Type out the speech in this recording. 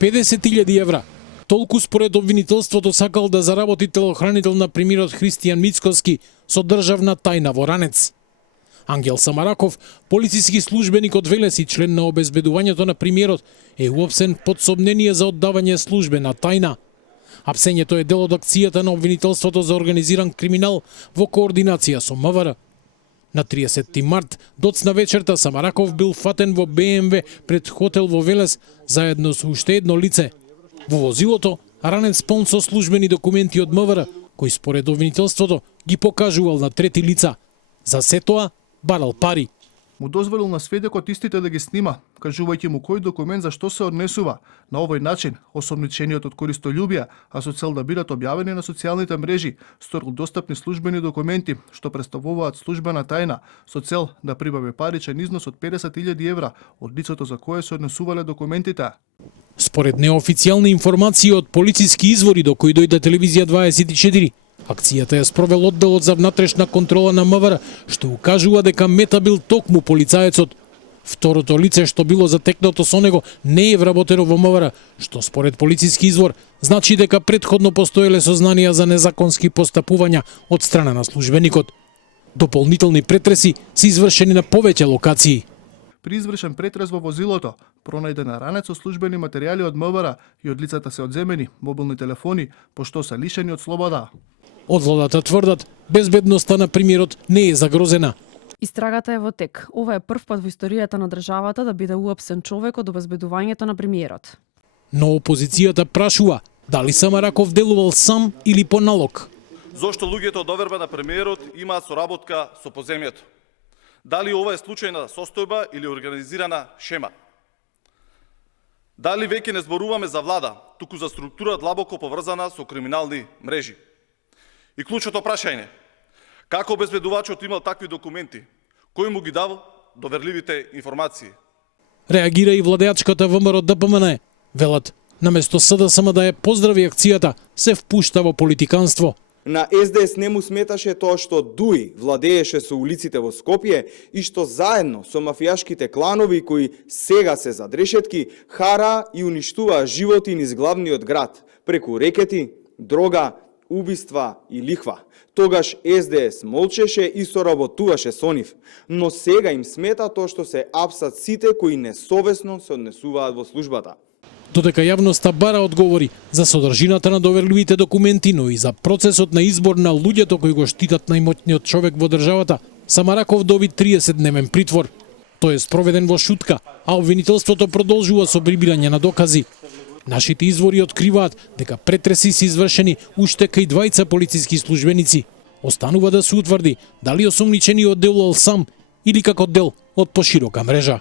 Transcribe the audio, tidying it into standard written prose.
50.000 евра. Толку според обвинителството сакал да заработи телохранител на премиерот Христијан Мицкоски со државна тајна во Ранец. Ангел Самараков, полициски службеник од Велес и член на обезбедувањето на премиерот, е уапсен под сомнение за оддавање службена тајна. Апсењето е дел од акцијата на обвинителството за организиран криминал во координација со МВР. На 30 март, доцна вечерта, Самараков бил фатен во БМВ пред хотел во Велес заедно со уште едно лице. Во возилото, Ранец полн со службени документи од МВР, кои според обвинителството ги покажувал на трети лица. За се тоа, барал пари. Му дозволил на сведокот истите да ги снима, кажувајќи му кој документ за што се однесува. На овој начин, осомничениот од користолюбија, а со цел да бидат објавени на социјалните мрежи, сторил достапни службени документи, што представуваат службена тајна, со цел да прибави паричен износ од 50.000 евра од лицето за кое се однесувале документите. Според неофицијални информации од полициски извори до кои дојде телевизија 24, акцијата ја спровел одделот за внатрешна контрола на МВР, што укажува дека мета бил токму полицаецот. Второто лице што било затекнато со него не е вработено во МВР, што според полициски извор значи дека претходно постоеле сознанија за незаконски постапувања од страна на службеникот. Дополнителни претреси се извршени на повеќе локации. При извршен претрес во возилото, пронајден на Ранец со службени материјали од МВР и од лицата се одземени мобилни телефони, пошто се лишени од слобода. Од владата тврдат, безбедноста на премиерот не е загрозена. Истрагата е во тек. Ова е прв пат во историјата на државата да биде уапсен човек од обезбедувањето на премиерот. Но опозицијата прашува дали Самараков делувал сам или по налог. Зошто луѓето од доверба на премиерот имаат соработка со поземјето? Дали ова е случајна состојба или организирана шема? Дали веќе не зборуваме за влада, туку за структура длабоко поврзана со криминални мрежи? И клучното прашање: како обезбедувачот имал такви документи? Кој му ги дал доверливите информации? Реагира и владеачката ВМРО ДПМН. Велат, наместо СДСМ да ја поздрави акцијата, се впушта во политиканство. На СДС не му сметаше тоа што Дуи владееше со улиците во Скопје и што заедно со мафијашките кланови кои сега се зад решетки хара и уништува животи низ главниот град преку рекети, дрога, убиства и лихва. Тогаш СДС молчеше и соработуваше со нив, но сега им смета тоа што се апсат сите кои несовесно се однесуваат во службата. Додека јавноста бара одговори за содржината на доверливите документи, но и за процесот на избор на луѓето кои го штитат најмоćниот човек во државата, Самараков доби 30-дневен притвор. Тој е спроведен во шутка, а обвинителството продолжува со прибирање на докази. Нашите извори откриваат дека претреси се извршени уште кај двајца полициски службеници. Останува да се утврди дали осомничениот делувал сам или како дел од поширока мрежа.